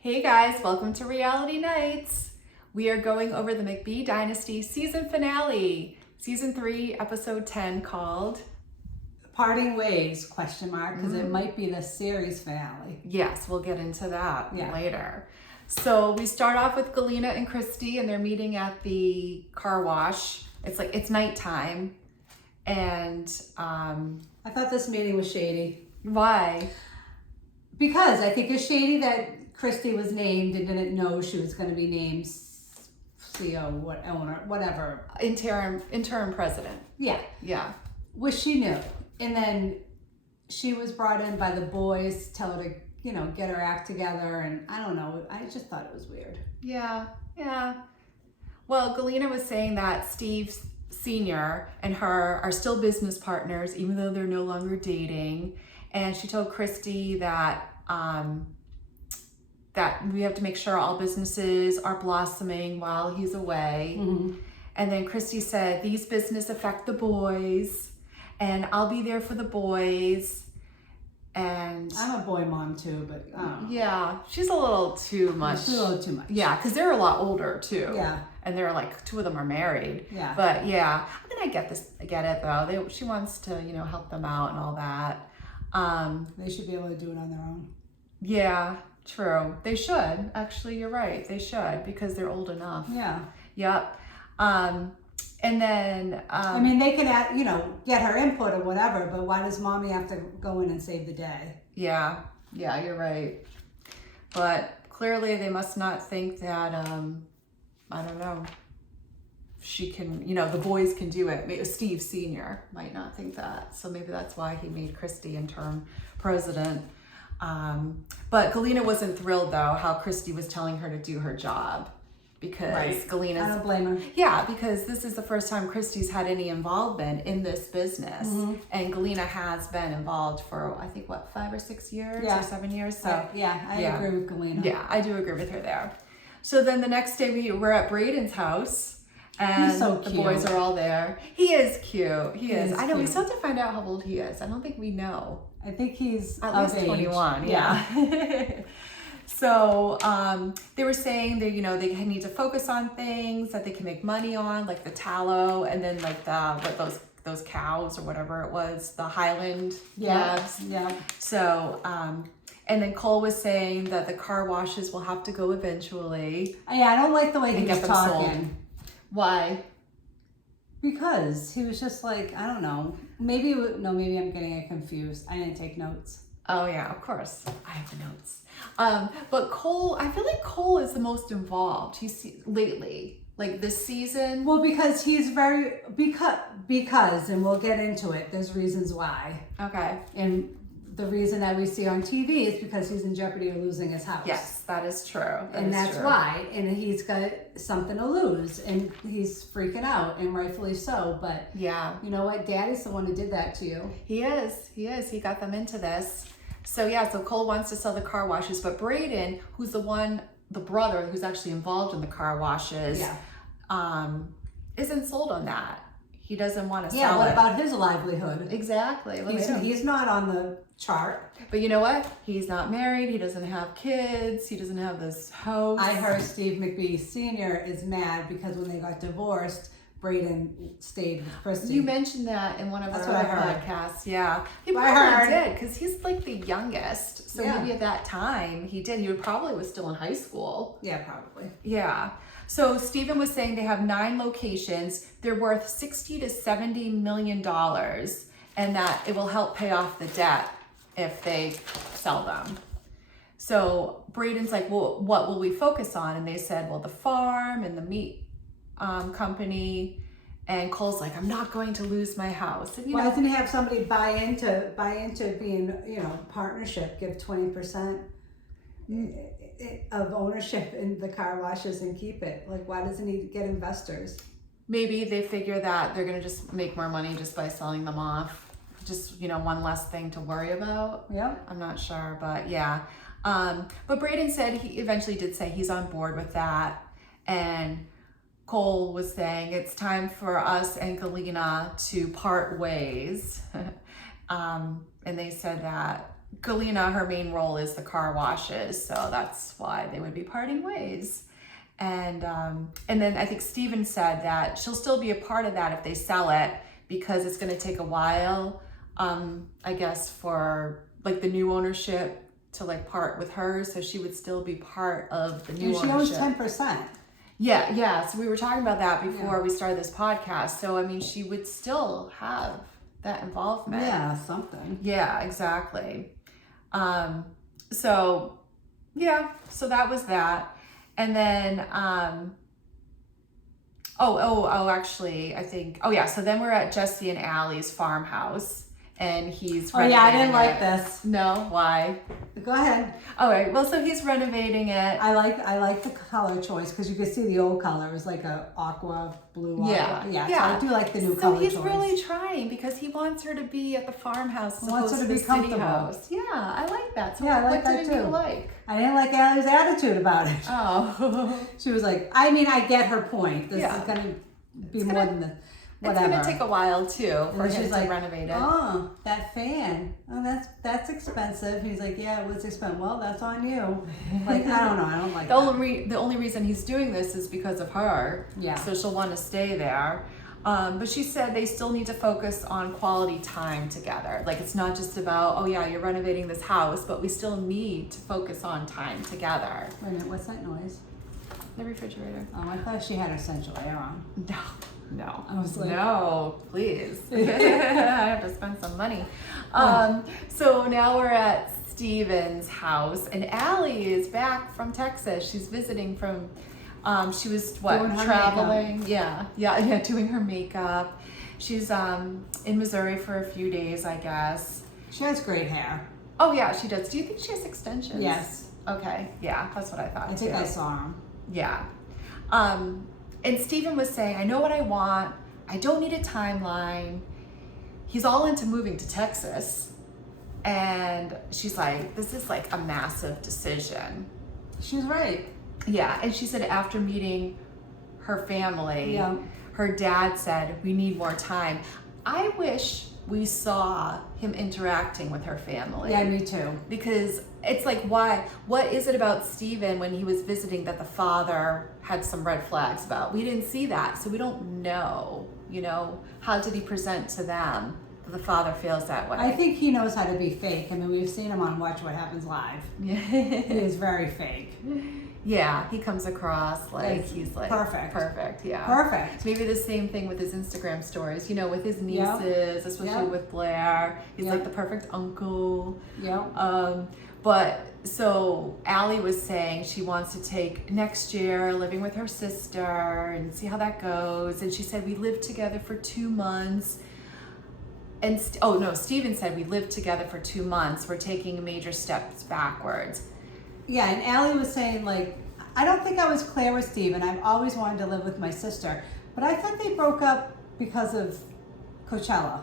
Hey guys, welcome to Reality Nights. We are going over the McBee Dynasty season finale, season 3, episode 10, called Parting Ways, because it might be the series finale. Yes, we'll get into that later. So we start off with Galina and Christy, and they're meeting at the car wash. It's nighttime, and I thought this meeting was shady. Why? Because I think it's shady that Christy was named and didn't know she was going to be named CEO, owner, whatever. Interim president. Yeah. Which she knew. And then she was brought in by the boys, tell her to, get her act together. And I don't know. I just thought it was weird. Yeah. Well, Galina was saying that Steve Sr. and her are still business partners, even though they're no longer dating. And she told Christy that that we have to make sure all businesses are blossoming while he's away. Mm-hmm. And then Christy said, these businesses affect the boys, and I'll be there for the boys. And I'm a boy mom too, but yeah, she's a little too much. She's a little too much. Yeah, because they're a lot older too. Yeah. And they're like, 2 of them are married. Yeah. But yeah, I mean, I get it though. She wants to, help them out and all that. They should be able to do it on their own. Yeah, true. They should. Actually, you're right. They should, because they're old enough. Yeah. Yep. And then I mean, they can get her input or whatever, but why does mommy have to go in and save the day? Yeah, you're right. But clearly they must not think that I don't know, she can, the boys can do it. Maybe Steve Sr. might not think that. So maybe that's why he made Christy interim president. But Galina wasn't thrilled though how Christy was telling her to do her job, because Galina's, I don't blame her. Yeah, because this is the first time Christy's had any involvement in this business. Mm-hmm. And Galina has been involved for, I think, 5 or 6 years or 7 years. So I agree with Galina. Yeah, I do agree with her there. So then the next day we're at Braden's house, and he's so the cute. boys are all there. He is cute. He is. I know, we cute. still have to find out how old he is. I don't think we know. I think he's At least age. 21, yeah. So they were saying that, they need to focus on things that they can make money on, like the tallow, and then like those cows or whatever it was, the Highland calves. Yeah. So, and then Cole was saying that the car washes will have to go eventually. Yeah, I don't like the way he was talking. Sold. Why? Because he was just like, I don't know. Maybe I'm getting it confused. I didn't take notes. Oh yeah, of course. I have the notes. But Cole, I feel like Cole is the most involved. He's lately, like this season. Well, because he's because, and we'll get into it. There's reasons why. Okay. And the reason that we see on TV is because he's in jeopardy of losing his house. Yes, that is true. That's why. And he's got something to lose, and he's freaking out, and rightfully so. But yeah, you know what? Daddy's the one who did that to you. He is. He got them into this. So so Cole wants to sell the car washes, but Braden, who's the brother who's actually involved in the car washes, isn't sold on that. He doesn't want to sell it. Yeah, what about his livelihood? Exactly. Well, he's not on the chart. But you know what? He's not married. He doesn't have kids. He doesn't have this house. I heard Steve McBee Sr. is mad because when they got divorced, Braden stayed with Christy. You mentioned that in one of our podcasts. Yeah. He probably did, because he's like the youngest. So maybe at that time he did. He probably was still in high school. Yeah, probably. Yeah. So Stephen was saying they have 9 locations. They're worth $60 to $70 million, and that it will help pay off the debt if they sell them. So Braden's like, well, what will we focus on? And they said, well, the farm and the meat company. And Cole's like, I'm not going to lose my house. And why doesn't he have somebody buy into being, partnership, give 20% of ownership in the car washes and keep it? Like, why doesn't he get investors? Maybe they figure that they're gonna just make more money just by selling them off. Just, one less thing to worry about. Yeah. I'm not sure, but yeah. But Braden said he eventually did say he's on board with that. And Cole was saying it's time for us and Galina to part ways. And they said that Galina, her main role is the car washes, so that's why they would be parting ways. And then I think Steven said that she'll still be a part of that if they sell it, because it's going to take a while, I guess, for like the new ownership to like part with her, so she would still be part of the new And ownership. she owns 10%. Yeah. So we were talking about that before we started this podcast. So I mean, she would still have that involvement. Yeah, something. Yeah, exactly. So that was that. And then, actually, I think, so then we're at Jesse and Allie's farmhouse, and he's I didn't like it. this. No, why? Go ahead. All right, well, so he's renovating it. I like the color choice, because you can see the old color is like a aqua blue. Yeah. So I do like the new color choice. So he's really trying, because he wants her to be at the farmhouse. He wants her to be comfortable. House. Yeah, I like that. So Yeah, I like what that did you too. like? I didn't like Allie's attitude about it. Oh. She was like, I mean, I get her point. This is going to be more than the whatever. It's going to take a while too for him to renovate it. Oh, that fan. Oh, that's expensive. He's like, yeah, it was expensive. Well, that's on you. Like, I don't know. I don't like the only reason he's doing this is because of her. Yeah. So she'll want to stay there. But she said they still need to focus on quality time together. Like, it's not just about, you're renovating this house, but we still need to focus on time together. Wait a minute, what's that noise? The refrigerator. Oh, I thought she had her central air on. No. I was like, no, please. I have to spend some money. So now we're at Steven's house, and Allie is back from Texas. She's visiting from, she was traveling? Makeup. Yeah, doing her makeup. She's in Missouri for a few days, I guess. She has great hair. Oh yeah, she does. Do you think she has extensions? Yes. Okay, yeah, that's what I thought I think I saw them. Yeah. And Steven was saying, I know what I want. I don't need a timeline. He's all into moving to Texas. And she's like, this is like a massive decision. She's right. Yeah. And she said after meeting her family, her dad said, we need more time. I wish we saw him interacting with her family. Yeah, me too. Because it's like, what is it about Steven when he was visiting that the father had some red flags about? We didn't see that, so we don't know, how did he present to them that the father feels that way? I think he knows how to be fake. I mean, we've seen him on Watch What Happens Live. Yeah. He is very fake. Yeah, he comes across like he's like perfect, yeah. Perfect. Maybe the same thing with his Instagram stories, with his nieces, especially with Blair. He's like the perfect uncle. Yeah. But so Allie was saying she wants to take next year living with her sister and see how that goes. And she said we lived together for 2 months. And Steven said we lived together for 2 months. We're taking major steps backwards. Yeah, and Allie was saying, like, I don't think I was clear with Steven. I've always wanted to live with my sister. But I thought they broke up because of Coachella.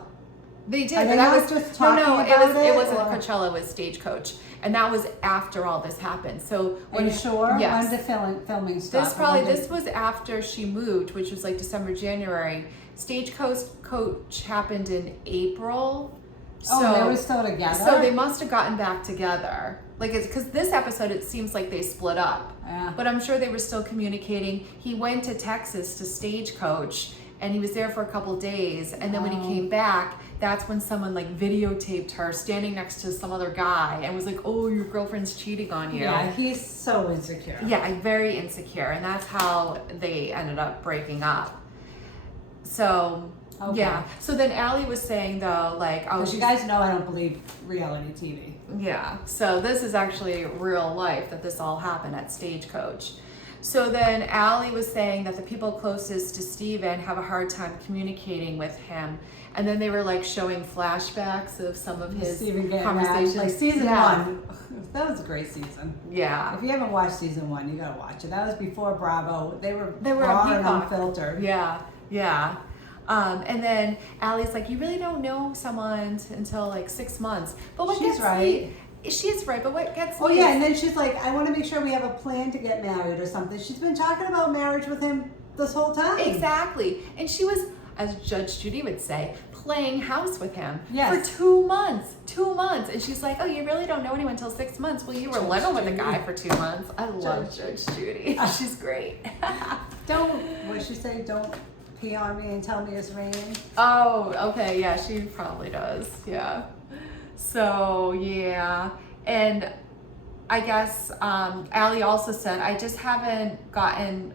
They did. Are But they that not was just talking about it wasn't or- Coachella, it was Stagecoach. And that was after all this happened. So Are you sure? Yes. When did filming stop? This was after she moved, which was like December, January. Stagecoach happened in April. So they were still together? So they must have gotten back together. Like, it's because this episode, it seems like they split up. Yeah. But I'm sure they were still communicating. He went to Texas to Stagecoach, and he was there for a couple days. And then when he came back, that's when someone like videotaped her standing next to some other guy and was like, oh, your girlfriend's cheating on you. Yeah, he's so insecure. Yeah, very insecure. And that's how they ended up breaking up. So, yeah. So then Allie was saying, though, like, oh, you guys know I don't believe reality TV. Yeah. So this is actually real life that this all happened at Stagecoach. So then Allie was saying that the people closest to Steven have a hard time communicating with him. And then they were like showing flashbacks of some of his conversations. Like season 1. That was a great season. Yeah. If you haven't watched season 1, you gotta watch it. That was before Bravo. They were raw and unfiltered. Yeah. And then Allie's like, you really don't know someone until like 6 months. But what She's right. She is right, but what gets Oh me yeah, and then she's like, I want to make sure we have a plan to get married or something. She's been talking about marriage with him this whole time. Exactly. And she was, as Judge Judy would say, playing house with him Yes. for 2 months. 2 months. And she's like, oh, you really don't know anyone until 6 months. Well, you were Judge living with a Judy. guy for 2 months. I love Judge Judy. She's great. What she say? Don't pee on me and tell me it's raining. Oh, okay. Yeah, she probably does. Yeah. So, yeah. And I guess Allie also said, I just haven't gotten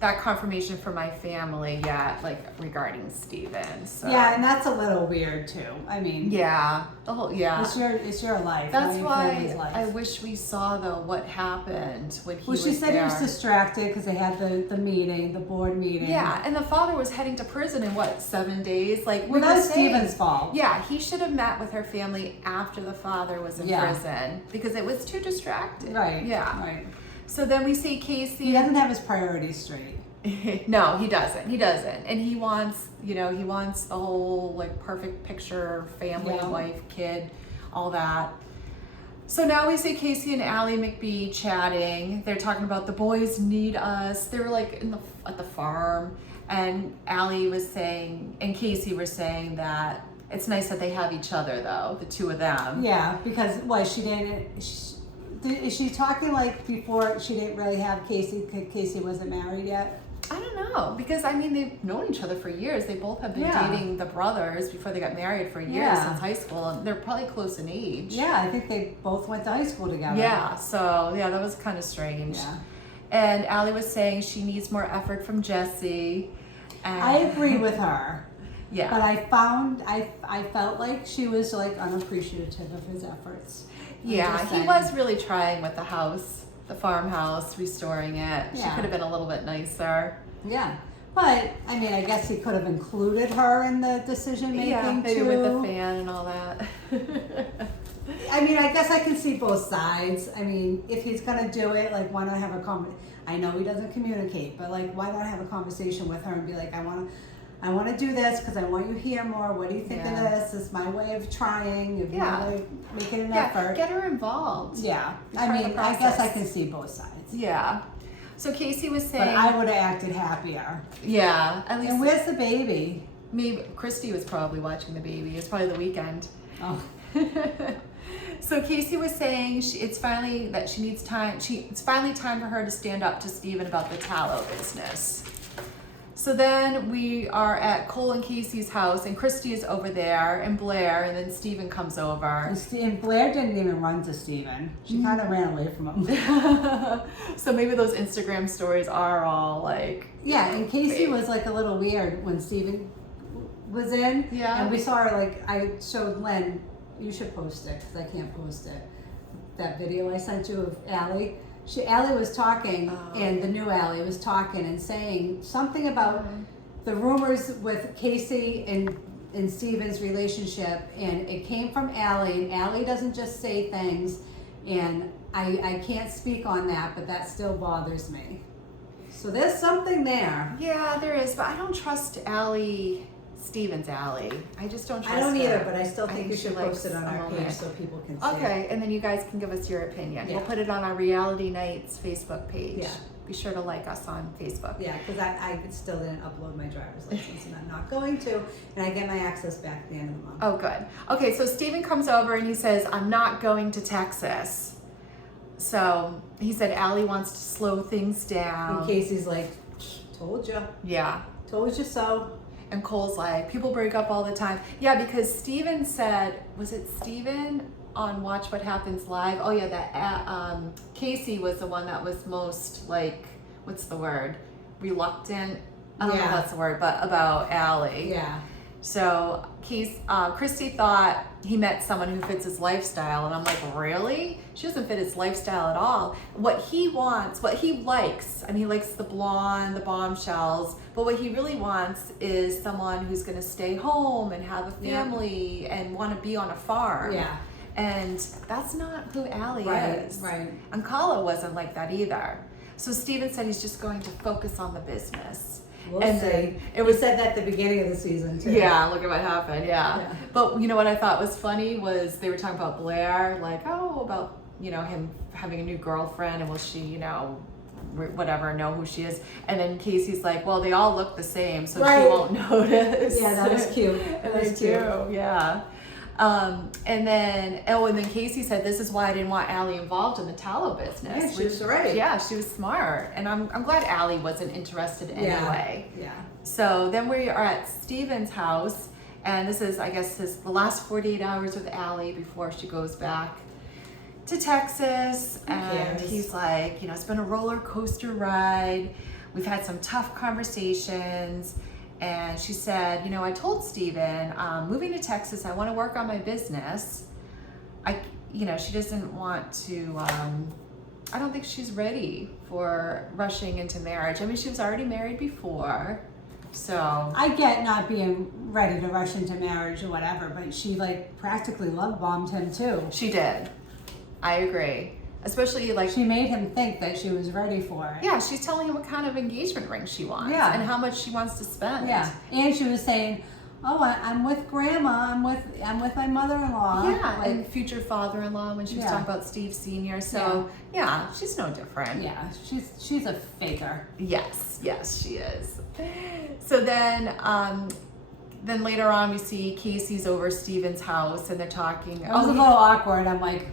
that confirmation from my family yet, like regarding Steven. So. Yeah, and that's a little weird too. I mean, Yeah, the whole it's your life. That's not your why family's life. I wish we saw though what happened when he Well, was she said there. he was distracted because they had the meeting, the board meeting. Yeah, and the father was heading to prison in what, 7 days? Like Well, we that were was saying- Steven's fault. Yeah, he should have met with her family after the father was in Yeah. prison because it was too distracted. Right. Yeah. Right. So then we see Casey. He doesn't have his priorities straight. No, he doesn't. He doesn't. And he wants, he wants the whole like perfect picture, family, Yeah. wife, kid, all that. So now we see Casey and Allie McBee chatting. They're talking about the boys need us. They were like at the farm, and Allie was saying, and Casey were saying that it's nice that they have each other though, the two of them. Yeah, because she didn't. Is she talking like before she didn't really have Casey? Casey wasn't married yet. I don't know, because I mean they've known each other for years. They both have been Yeah. dating the brothers before they got married for years, Yeah. since high school, and they're probably close in age. Yeah, I think they both went to high school together. Yeah, so yeah, that was kind of strange. Yeah. And Allie was saying she needs more effort from Jesse. And I agree with her. Yeah. But I felt like she was like unappreciative of his efforts. I'm Yeah, just he saying. was really trying with the house, the farmhouse, restoring it. She Yeah. could have been a little bit nicer. Yeah. But I mean, I guess he could have included her in the decision making Yeah, maybe too. with the fan and all that. I mean, I guess I can see both sides. I mean, if he's gonna do it, like, why not have a I know he doesn't communicate, but like, why not have a conversation with her and be like, I want to do this because I want you here more. What do you think of Yeah. this? It's my way of trying. It's Yeah. my way of making an Yeah, effort. get her involved. Yeah. Be I part of mean, the I guess I process. can see both sides. Yeah. So Casey was saying, But I would have acted happier. yeah, at least And where's the baby? maybe Christy was probably watching the baby. It's probably the weekend. Oh, So Casey was saying it's finally that she needs time. It's finally time for her to stand up to Steven about the tallow business. So then we are at Cole and Casey's house, and Christy is over there, and Blair, and then Steven comes over. and Blair didn't even run to Steven. She kind of ran away from him. So maybe those Instagram stories are all like, Yeah, and Casey fake. was like a little weird when Steven was in. Yeah. And we saw her, like, I showed Len, you should post it because I can't post it. That video I sent you of Allie. Allie was talking, Oh. and the new Allie was talking and saying something about the rumors with Casey and Steven's relationship, and it came from Allie, and Allie doesn't just say things, and I can't speak on that, but that still bothers me. So there's something there. yeah, there is, but I don't trust Allie. Steven's Allie. I just don't trust I don't her. either, but I still I think we she should likes post it on a our moment. page so people can see Okay, and then you guys can give us your opinion. Yeah. We'll put it on our Reality Nights Facebook page. Yeah. Be sure to like us on Facebook. it. Yeah, because I still didn't upload my driver's license, and I'm not going to, and I get my access back at the end of the month. Oh, good. Okay, so Steven comes over and he says, I'm not going to Texas. So he said Allie wants to slow things down. And Casey's like, told you so. And Cole's like, people break up all the time. Yeah, because Steven said, was it Steven on Watch What Happens Live? Oh yeah, that Casey was the one that was most like, what's the word? Reluctant. I don't know if Yeah. that's the word, but about Allie. Yeah. So Christy thought he met someone who fits his lifestyle, and I'm like, really? She doesn't fit his lifestyle at all. What he wants, what he likes, and he likes the blonde, the bombshells, but what he really wants is someone who's going to stay home and have a family and want to be on a farm. Yeah. And that's not who Allie is. Right. And Kala wasn't like that either. So Steven said he's just going to focus on the business. We'll And see. then It was said that at the beginning of the season too. Yeah, look at what happened. Yeah. Yeah. But you know what I thought was funny was they were talking about Blair, like, oh, about, him having a new girlfriend, and will she, whatever, know who she is. And then Casey's like, well, they all look the same, so Right. she won't notice. Yeah, that was cute. And they do, yeah. And then Casey said, this is why I didn't want Allie involved in the tallow business. Yeah, she was right. Yeah, she was smart. And I'm glad Allie wasn't interested anyway. Yeah. So then we are at Steven's house, and this is, I guess, the last 48 hours with Allie before she goes back to Texas. And he's like, it's been a roller coaster ride. We've had some tough conversations. And she said, I told Steven, moving to Texas, I want to work on my business. She doesn't want to, I don't think she's ready for rushing into marriage. I mean, she was already married before, so. I get not being ready to rush into marriage or whatever, but she practically love bombed him too. She did. I agree. Especially she made him think that she was ready for it. Yeah, she's telling him what kind of engagement ring she wants, yeah, and how much she wants to spend. Yeah, and she was saying, "Oh, I'm with Grandma. I'm with my mother-in-law." Yeah, and future father-in-law when she was talking about Steve Senior. So yeah, she's no different. Yeah, she's a faker. Yes, she is. So then later on we see Casey's over Steven's house and they're talking. It was a little awkward. I'm like,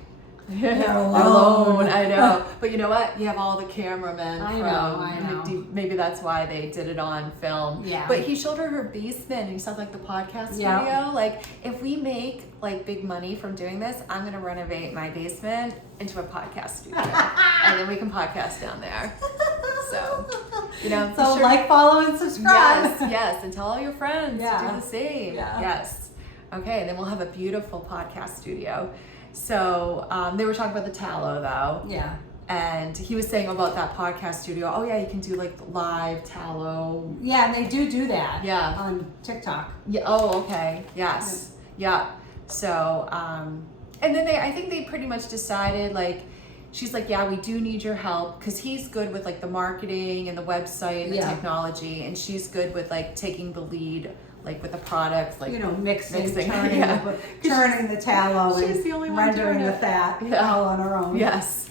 you're alone. I know. But you know what? You have all the cameramen. I know. Maybe that's why they did it on film. Yeah. But he showed her basement and he saw the podcast studio. Like, if we make big money from doing this, I'm gonna renovate my basement into a podcast studio. And then we can podcast down there. So, So follow and subscribe. Yes, and tell all your friends to do the same. Yeah. Yes. Okay, and then we'll have a beautiful podcast studio. So they were talking about the tallow though. Yeah. And he was saying about that podcast studio, oh yeah, you can do live tallow. Yeah, and they do that. Yeah. On TikTok. Yeah. Oh, okay. Yes. Yeah. So, and then I think they pretty much decided she's like, yeah, we do need your help, because he's good with the marketing and the website and the technology, and she's good with taking the lead with the products, mixing turning the tallow she's the only one rendering the fat all on her own. Yes.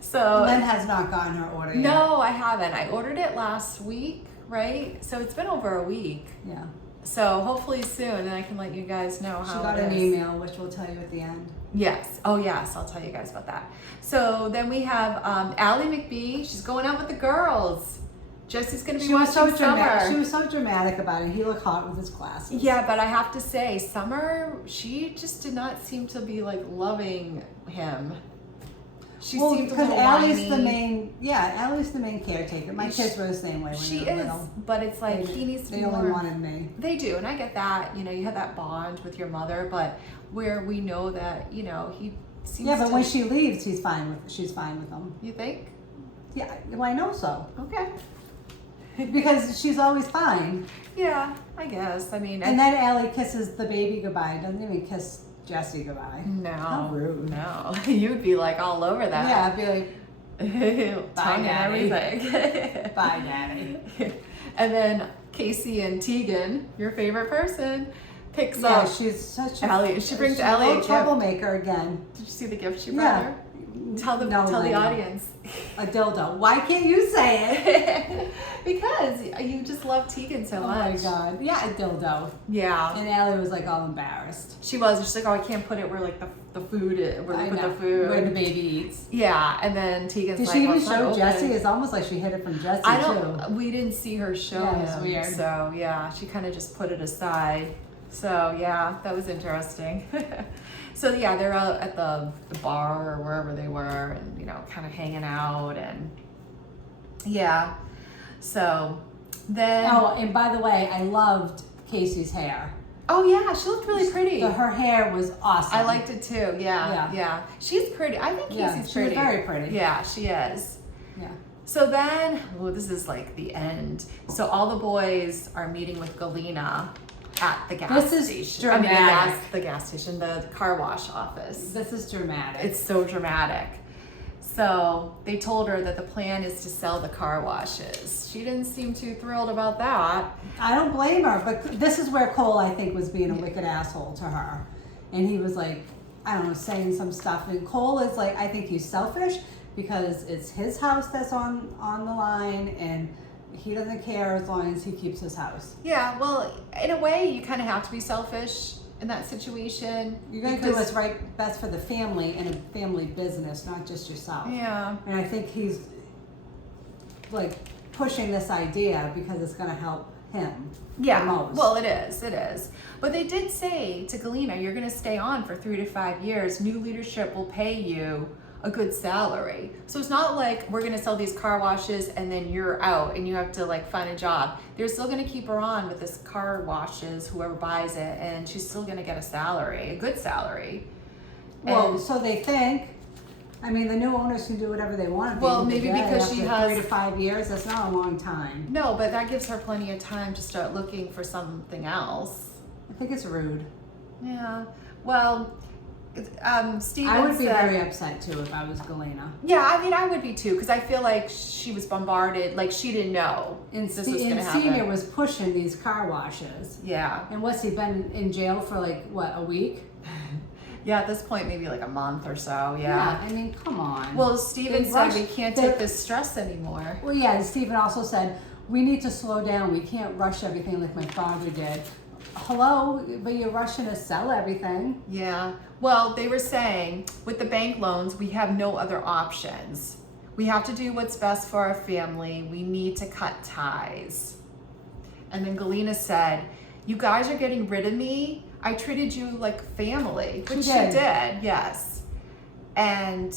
So Len has not gotten her order yet. No, I haven't. I ordered it last week, right? So it's been over a week. Yeah. So hopefully soon, and I can let you guys know how she got an email, which we'll tell you at the end. Yes. Oh, yes. I'll tell you guys about that. So then we have Allie McBee. She's going out with the girls. Jesse's going to be watching Summer. She was so dramatic about it. He looked hot with his glasses. Yeah, but I have to say, Summer, she just did not seem to be loving him. She seemed because Allie's the main. Yeah, Allie's the main caretaker. My kids were the same way when she they were is, little. but it's he needs to be more. They only wanted me. They do, and I get that. You have that bond with your mother, but where we know that he seems. Yeah, but when she leaves, she's fine with him. You think? Yeah, well, I know so. Okay. Because she's always fine. Yeah, I guess. I mean. And then Allie kisses the baby goodbye. Doesn't even kiss Jesse goodbye. No. How rude. No. You'd be all over that. Yeah, I'd be like, bye, tongue Daddy. and everything. Bye, Daddy. And then Casey and Tegan, your favorite person, picks Yeah, up she's such a Allie. She brings she's Allie a a gift. troublemaker again. Did you see the gift she brought her? Tell the audience. A dildo. Why can't you say it? Because you just love Tegan so much. Oh my god. Yeah, a dildo. Yeah. And Allie was all embarrassed. She was. She's like, oh, I can't put it where the food is, where we put the food. Where the baby eats. Yeah, and then Tegan's Did like, she even well, show it's Jesse? open. It's almost like she hid it from Jesse too. We didn't see her show him. It's weird. So yeah, she kind of just put it aside. So yeah, that was interesting. So yeah, they're out at the bar or wherever they were, and kind of hanging out, and yeah. So then. Oh, and by the way, I loved Casey's hair. Oh yeah, she looked really pretty. Her hair was awesome. I liked it too. Yeah. She's pretty. I think Casey's pretty. She's very pretty. Yeah, she is. Yeah. So then, this is the end. So all the boys are meeting with Galina at the gas station. This is dramatic. The gas station, the car wash office. This is dramatic. It's so dramatic. So they told her that the plan is to sell the car washes. She didn't seem too thrilled about that. I don't blame her, but this is where Cole, I think, was being a wicked asshole to her. And he was I don't know, saying some stuff. And Cole is I think he's selfish because it's his house that's on the line, and he doesn't care as long as he keeps his house. Yeah, well, in a way, you kind of have to be selfish in that situation. You're going to do what's best for the family and a family business, not just yourself. Yeah. And I think he's like pushing this idea because it's going to help him. Yeah, the most. Well, it is. But they did say to Galina, you're going to stay on for 3 to 5 years. New leadership will pay you a good salary. So it's not like we're going to sell these car washes and then you're out and you have to like find a job. They're still going to keep her on with this car washes, whoever buys it, and she's still going to get a salary, a good salary. Well, And, so they think. I mean, the new owners can do whatever they want. At the well, end of the maybe day. because she After has 3 to 5 years. That's not a long time. No, but that gives her plenty of time to start looking for something else. I think it's rude. Yeah. Well, Steven I would be said, very upset too if I was Galina. Yeah, I mean, I would be too, because I feel like she was bombarded, like she didn't know And, this was going to happen. Senior was pushing these car washes. Yeah. And what's he been in jail for, like, what, a week? Yeah, at this point, maybe like a month or so, yeah. I mean, come on. Well, Steven They said rush- we can't they- take this stress anymore. Well, yeah, and Stephen also said, we need to slow down. We can't rush everything like my father did. Hello, but you're rushing to sell everything. Yeah. Well, they were saying with the bank loans, we have no other options. We have to do what's best for our family. We need to cut ties. And then Galina said, you guys are getting rid of me. I treated you like family, which she did, yes. And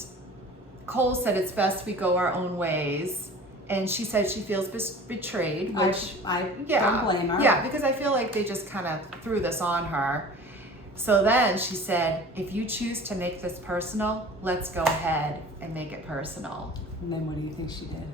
Cole said it's best we go our own ways. And she said she feels betrayed, which I don't blame her. Yeah, because I feel like they just kind of threw this on her. So then she said, if you choose to make this personal, let's go ahead and make it personal. And then what do you think she did?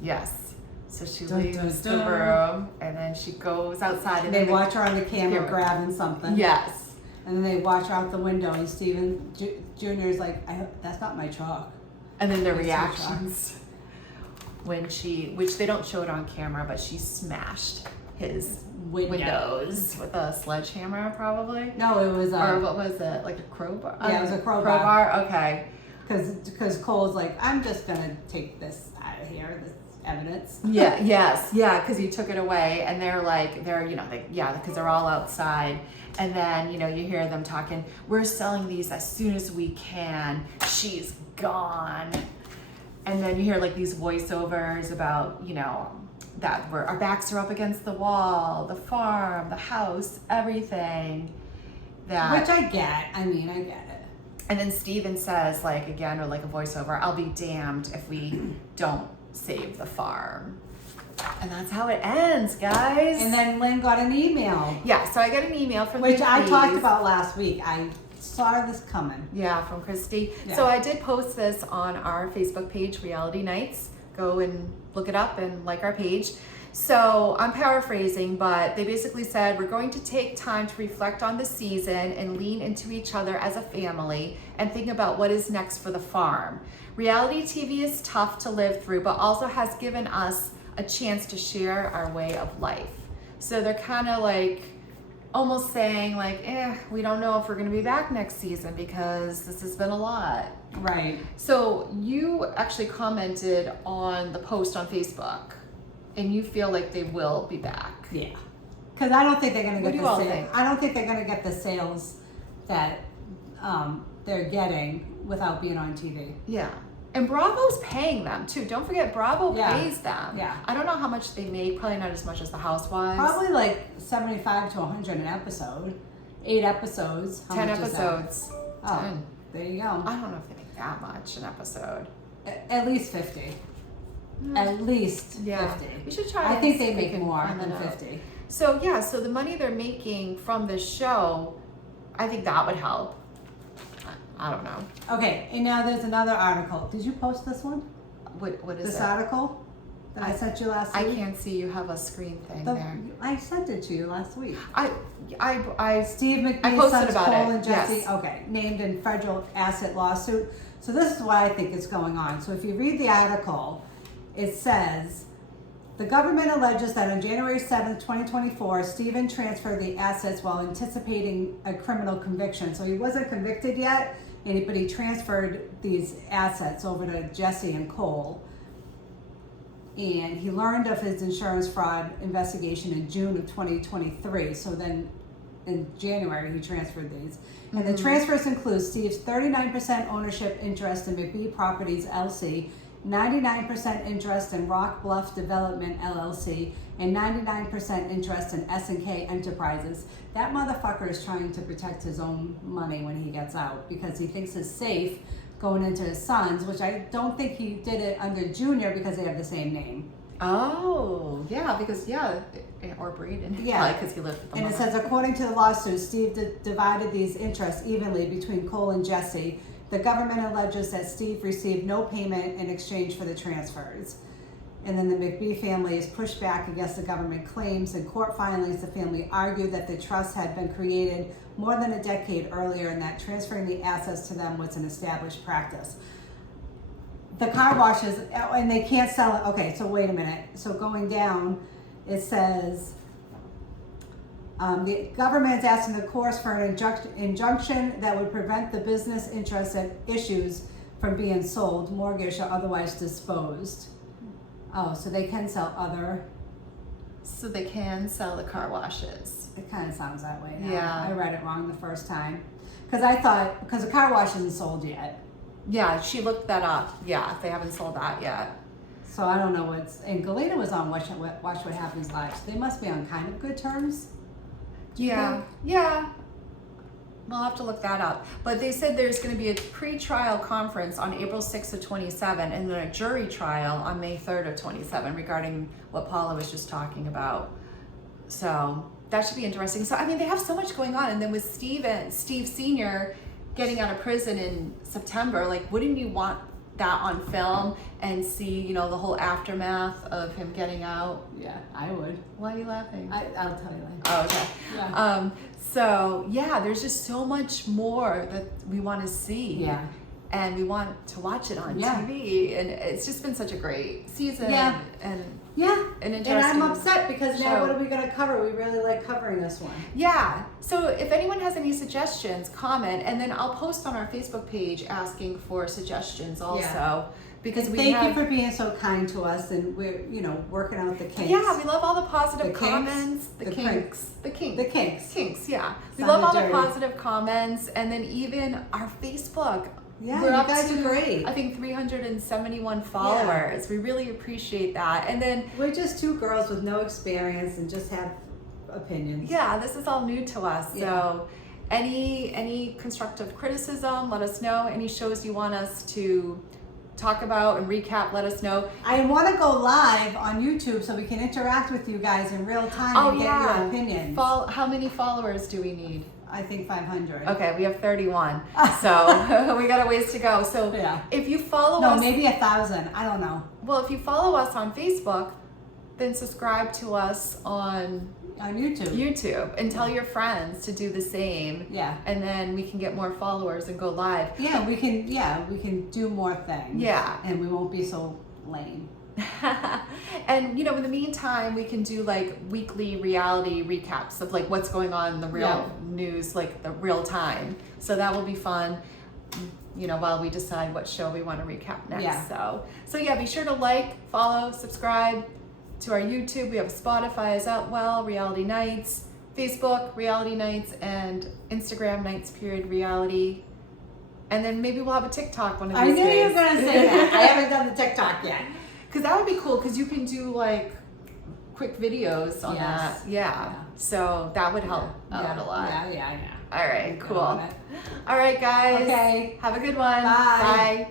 Yes. So she Dun, leaves dun, the dun. room and then she goes outside. And They then watch her on the camera grabbing something. Yes. And then they watch her out the window, and Stephen Jr. is like, that's not my truck. And then their It's her reactions when which they don't show it on camera, but she smashed his windows with a sledgehammer, probably. No, it was Or what was it? Like a crowbar? Yeah, it was a crowbar. Crowbar. Okay. because Cole's like, I'm just gonna take this out of here, this evidence. Yeah. Yes. Yeah. Because he took it away, and they're because they're all outside, and then you hear them talking. We're selling these as soon as we can. She's gone, and then you hear like these voiceovers about that our backs are up against the wall, the farm, the house, everything. Which I get. I mean, I get it. And then Steven says, like, again, or like a voiceover, I'll be damned if we don't save the farm. And that's how it ends, guys. And then Lynn got an email. Yeah, so I got an email from Which I McBee's. talked about last week. I saw this coming. Yeah, from Christy. Yeah. So I did post this on our Facebook page, Reality Nights. Go and look it up and like our page. So I'm paraphrasing, but they basically said, we're going to take time to reflect on the season and lean into each other as a family and think about what is next for the farm. Reality TV is tough to live through, but also has given us a chance to share our way of life. So they're kind of like almost saying like, we don't know if we're going to be back next season because this has been a lot. Right. So you actually commented on the post on Facebook, and you feel like they will be back. Yeah. Because I don't think they're going to What get do the you all sales. think? I don't think they're going to get the sales that they're getting without being on TV. Yeah. And Bravo's paying them too. Don't forget, Bravo Yeah. pays them. Yeah. I don't know how much they make. Probably not as much as the Housewives. Probably like 75 to 100 an episode. 8 episodes. How 10 much is that? episodes. Oh, 10. there you go. I don't know if they make that much an episode. At least 50. At least Yeah. 50. We should try. I and think see they if we make can more find than that out. 50. So yeah, so the money they're making from this show, I think that would help. I don't know. Okay, and now there's another article. Did you post this one? What is This it? article that I sent you last I week? can't see. You have a screen thing there. I sent it to you last week. I Steve I McBee's posted sons, about Cole it, and Jesse, yes. okay, named in federal asset lawsuit. So this is what I think is going on. So if you read the article, it says, the government alleges that on January 7th, 2024, Stephen transferred the assets while anticipating a criminal conviction. So he wasn't convicted yet. but he transferred these assets over to Jesse and Cole. And he learned of his insurance fraud investigation in June of 2023. So then in January, he transferred these. And the transfers include Steve's 39% ownership interest in McBee Properties LC, 99% interest in Rock Bluff Development LLC, and 99% interest in S&K Enterprises. That motherfucker is trying to protect his own money when he gets out because he thinks it's safe going into his son's, which I don't think he did it under Junior because they have the same name. Oh, yeah, because, or Braden. Yeah. Because he lived with the And it mother. says, according to the lawsuit, Steve divided these interests evenly between Cole and Jesse. The government alleges that Steve received no payment in exchange for the transfers. And then the McBee family has pushed back against the government claims. In court filings, the family argued that the trust had been created more than a decade earlier and that transferring the assets to them was an established practice. The car washes, and they can't sell it. Okay, so wait a minute. So going down, it says, the government is asking the courts for an injunction that would prevent the business interests at issues from being sold, mortgaged, or otherwise disposed. Oh, so they can sell other. So they can sell the car washes. It kind of sounds that way now. Yeah. I read it wrong the first time. Because I thought, because the car wash isn't sold yet. Yeah, she looked that up. Yeah, they haven't sold that yet. So I don't know what's, and Galina was on Watch What Happens Live. So they must be on kind of good terms. Yeah, yeah. We'll have to look that up. But they said there's going to be a pre-trial conference on April 6th of 27 and then a jury trial on May 3rd of 27 regarding what Paula was just talking about. So that should be interesting. So, I mean, they have so much going on. And then with Steve Sr. getting out of prison in September, like, wouldn't you want that on film and see, you know, the whole aftermath of him getting out? Yeah, I would. Why are you laughing? I'll tell you later. Oh, okay. Yeah. So yeah, there's just so much more that we want to see. Yeah. And we want to watch it on Yeah. TV. And it's just been such a great season. Yeah. And Yeah. an interesting. And I'm upset because now show. what are we going to cover? We really like covering this one. Yeah. So if anyone has any suggestions, comment, and then I'll post on our Facebook page asking for suggestions also. Yeah. Because And we thank you for being so kind to us, and we're working out the kinks. Yeah, we love all the positive The kinks, comments. the kinks. cranks. The kinks. The kinks. Kinks, yeah. We Sounded love all dirty. the positive comments, and then even our Facebook. Yeah, We're you up guys to, are great. I think 371 followers. We really appreciate that. And then We're just two girls with no experience and just have opinions. yeah, this is all new to us. Yeah. So any constructive criticism, let us know. Any shows you want us to talk about and recap, let us know. I want to go live on YouTube so we can interact with you guys in real time and get your opinions. How many followers do we need? I think 500. Okay, we have 31. So we got a ways to go. So Yeah. if you follow No, us, maybe 1,000. I don't know. well, if you follow us on Facebook, then subscribe to us on On YouTube. YouTube and tell your friends to do the same. Yeah. And then we can get more followers and go live. Yeah, we can do more things. Yeah. And we won't be so lame. And in the meantime, we can do like weekly reality recaps of like what's going on in the real news, like the real time. So that will be fun, while we decide what show we want to recap next. Yeah. So yeah, be sure to like, follow, subscribe to our YouTube. We have Spotify as well, Reality Nights, Facebook, Reality Nights, and Instagram, Nights.Reality. And then maybe we'll have a TikTok one of I these knew days. you were going to say that. I haven't done the TikTok yet. Because that would be cool, because you can do like quick videos on Yes. that. Yeah. So that would help out a lot. Yeah. All right, I'm good cool. on it. All right, guys. Okay. Have a good one. Bye. Bye.